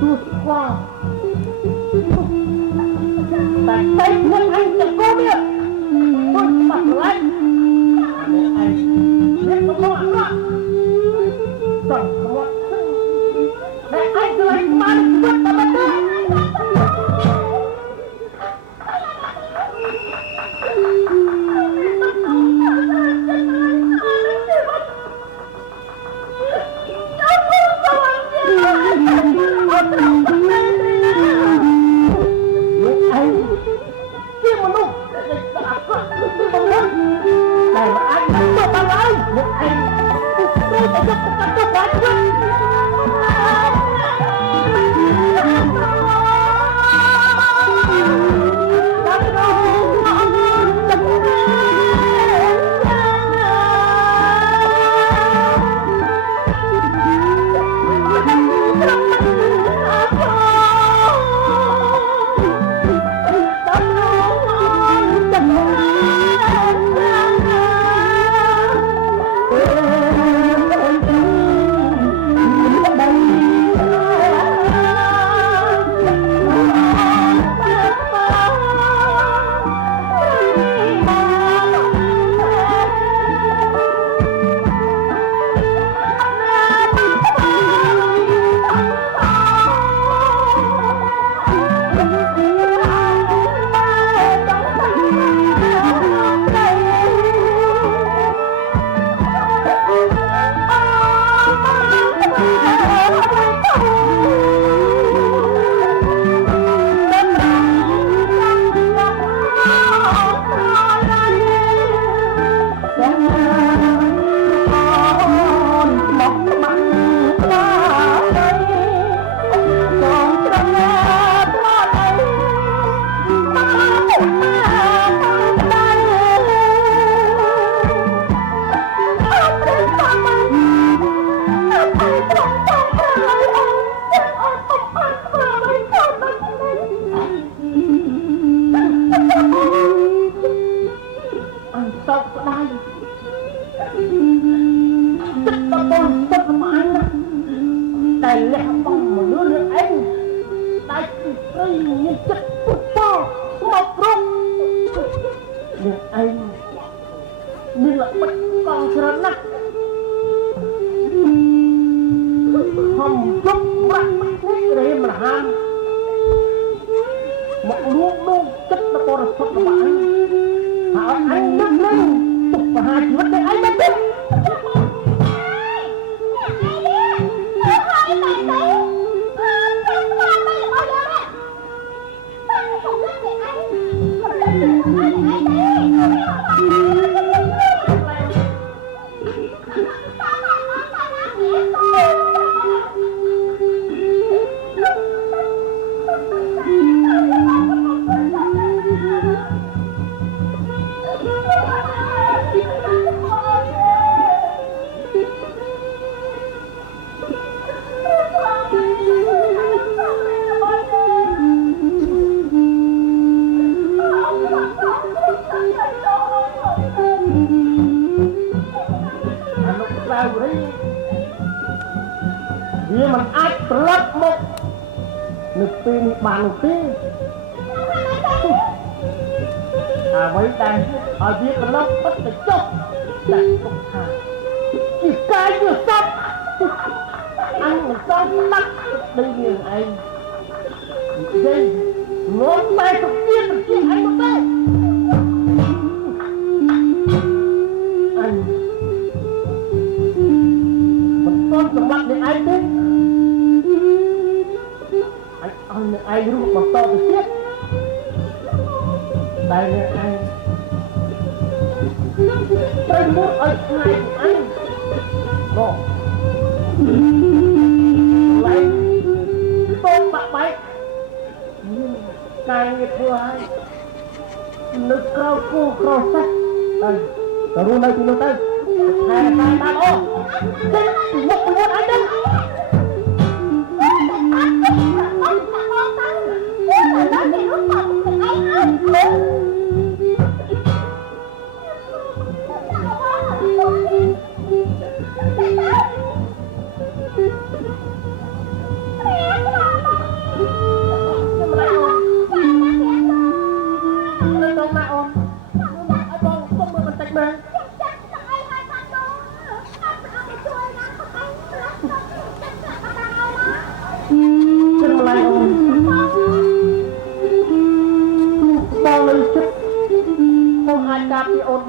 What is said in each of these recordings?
tu qua tại đây nên anh chẳng có biết tôi mặt lại để anh biết có mọi người tổng để anh đưa anh mang suốt vào bên đây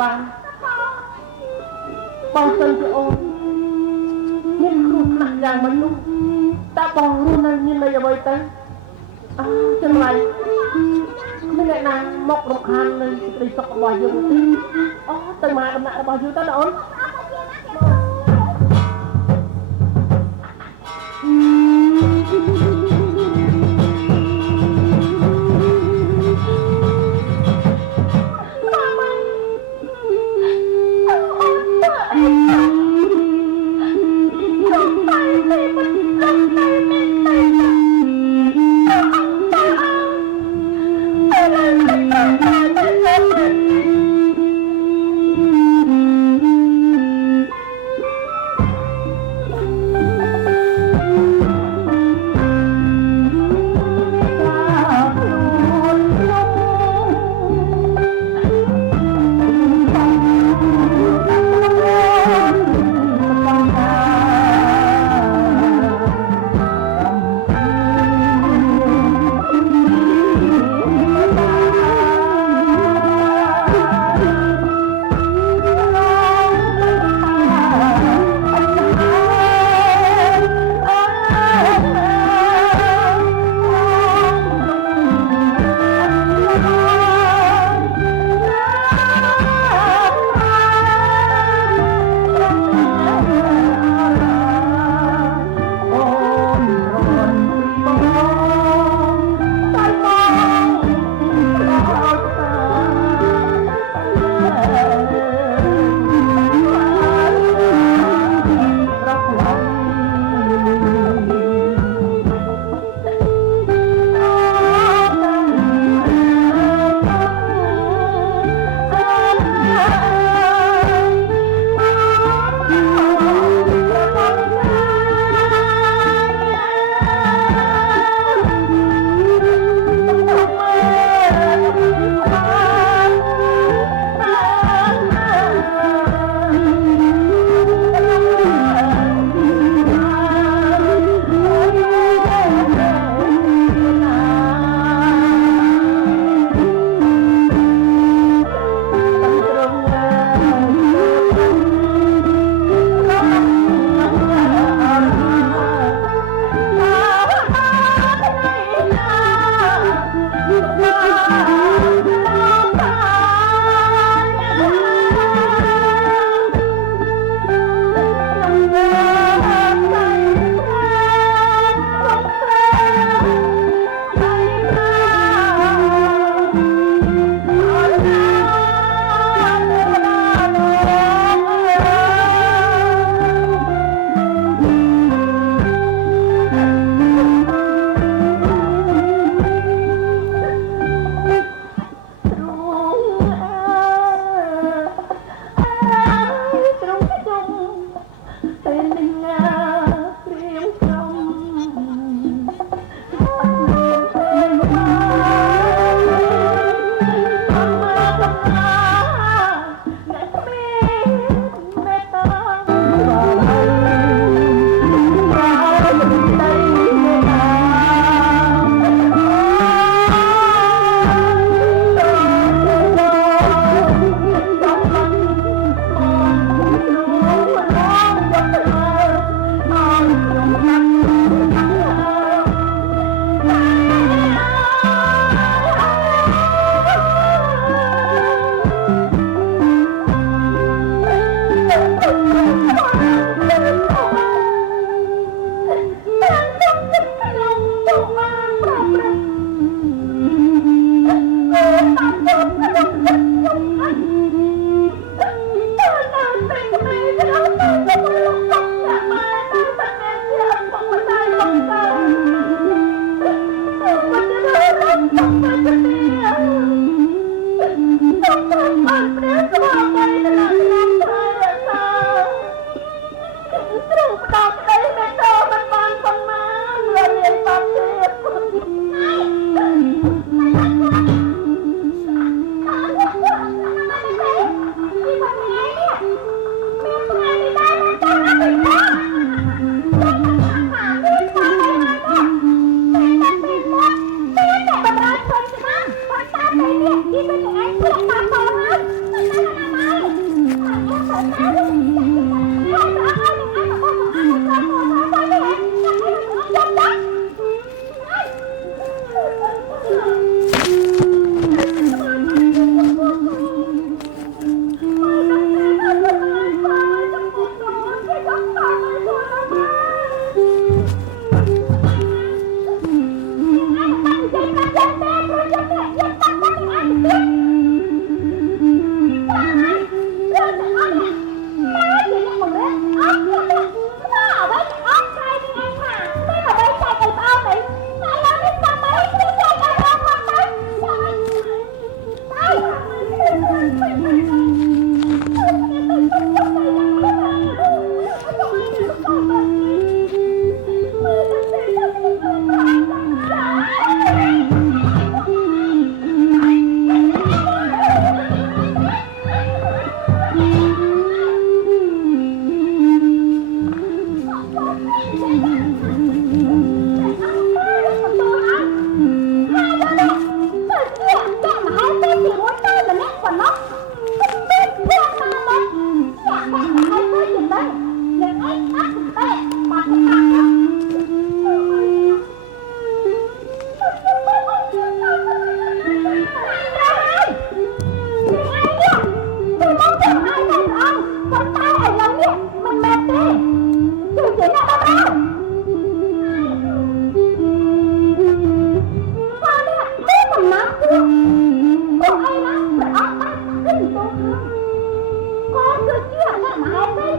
បានបងសិនជាអូនមានគ្រោះថ្នាក់យ៉ាងមិននោះតើបងរស់នៅមានន័យអ្វីទៅចម្លៃមានអ្នកណាមករំខាននៅសេចក្តីសុខរបស់យើងទេទៅមកដំណាក់របស់យើងទៅណាអូន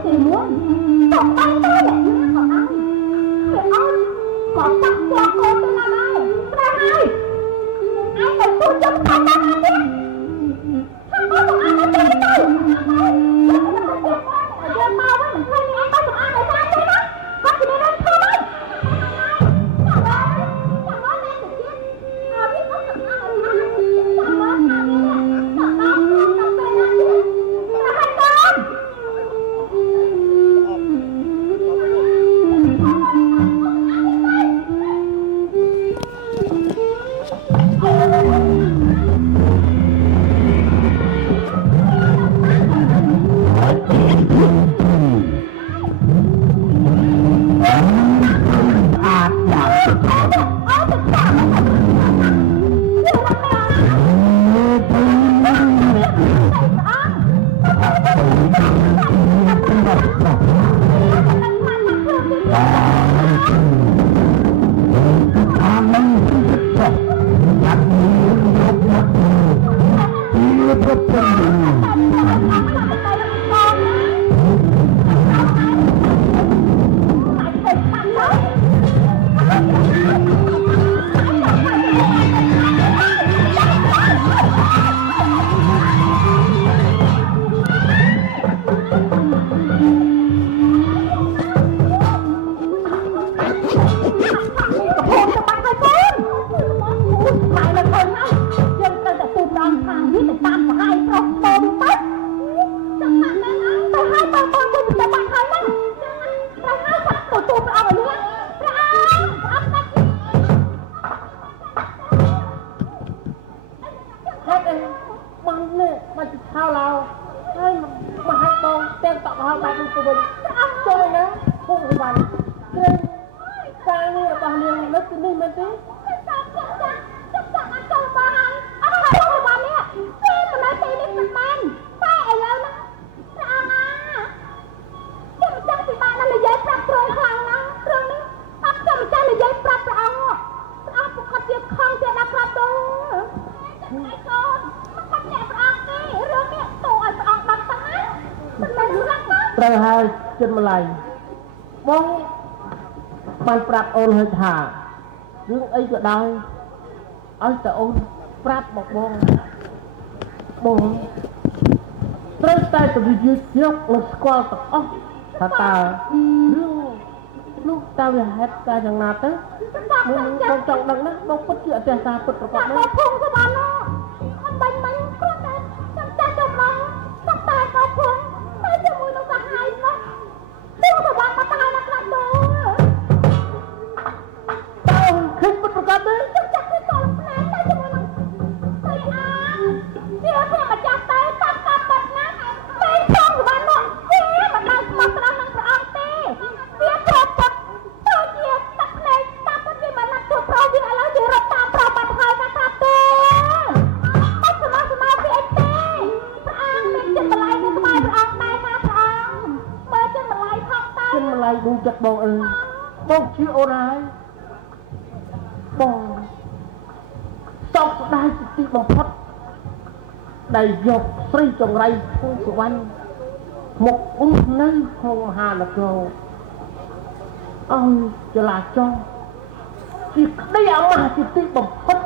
thì muốn còn tay tôi lại nữa còn ai thì ôi còn chắc cho cô tôi làm ai ra ai còn tôi chống thằng ta biết thằng có một ai đã chết tôi ở trên mau quá mình thấy anh có một ai đã ra đây đó có gì đây không ơi chẳng ơi em được chết biết có một ai chẳng ơi chẳng ơi chẳngត្រូវហើយចិត្តម្លាយបងបានប្រាប់អូនហើយថារឿងអីក៏ដោយឲ្យតែអូនប្រាប់មកបងត្រូវតែទៅនិយាយយកលើស្គាល់ទាំងអស់ថាតើរឿងនោះតើវាហេតុការយ៉ាងណាទៅបងចង់ដឹងណាបងពិតជាអធិស្ឋានពិតប្រកបណាស់ភូមិក៏បានណាអំបញ្ញមិនគាត់តែចាំចាស់ទៅបងសត្វតែក៏ភូមិតែជាមួយនឹងសាហាយនោះទៅក៏បានមកតើណាខ្លះទៅឃើញពិតប្រកបទេចាស់ទៅតផ្នែកតែជាមួយនឹងតែវាព្រោះម្ចាស់តែតាប់តាប់បាត់ណាតែចង់ក៏បានមកវាមិនដល់ស្មោះត្រង់នឹងព្រះអង្គទេវាប្រកបទៅជាតាក់ផ្នែកតាប់ទៅវាមិនណាត់ទៅប្រោវាឥឡូវវារត់តាមប្រោបាត់ហើយណាតាប់ទៅអត់ស្មោះពីអីទេព្រះអង្គមានចិត្តបល័យនៅក្បែរព្រះអង្គដែរណាព្រះអង្គបើចិត្តបល័យថប់ទៅចិត្តបល័យឌូចិត្តបងអើយបងជឿអូនហើយបងសោកស្ដាយទីបំផុតដែលយកស្រីចង្រៃភូសុវណ្ណមកអ៊ុំនៅក្នុងមហានគរអើយចលាចរជាក្តីអាម៉ាស់ជាទីបំផុត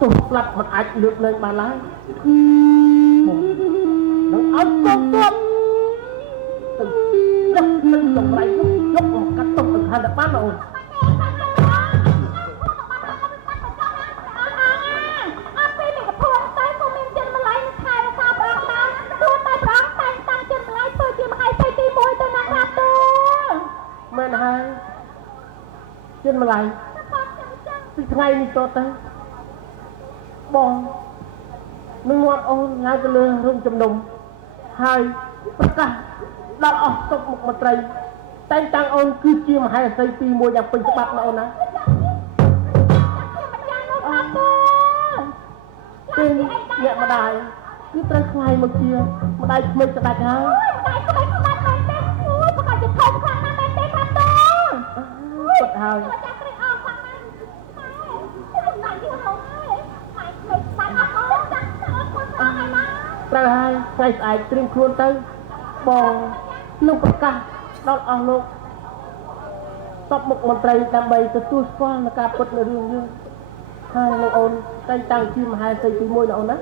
ទោះស្លាប់មិនអាចលើកលែងបានឡើយនឹងអត់គ្រប់គ្រប់ទៅយកស្រីចង្រៃនោះយកមកកាត់ទុកទៅខាងតែបានអូនមែនហើយចិត្តម្លាយពីថ្ងៃនេះតទៅបងនឹងងាត់អូនឡើងទៅលើរោងជំនុំហើយប្រកាសដល់អស់ទុកមុខមន្ត្រីតែងតាំងអូនគឺជាមហេសីទី1យ៉ាងពេញច្បាប់ណាអូនណាពេលអ្នកម្ដាយគឺត្រូវខ្លាយមកជាម្ដាយក្មេកស្ដាច់ហើយហើយត្រូវហើយស្អែកត្រៀមខ្លួនទៅ បងនឹងប្រកាសដល់អស់លោកតបមុខមន្ត្រីដើម្បីទទួលស្គាល់នឹងការពិតនៅរឿងយើងហើយលោកអូនតែងតាំងជាមហាសេដ្ឋីទី1ណាអូនណា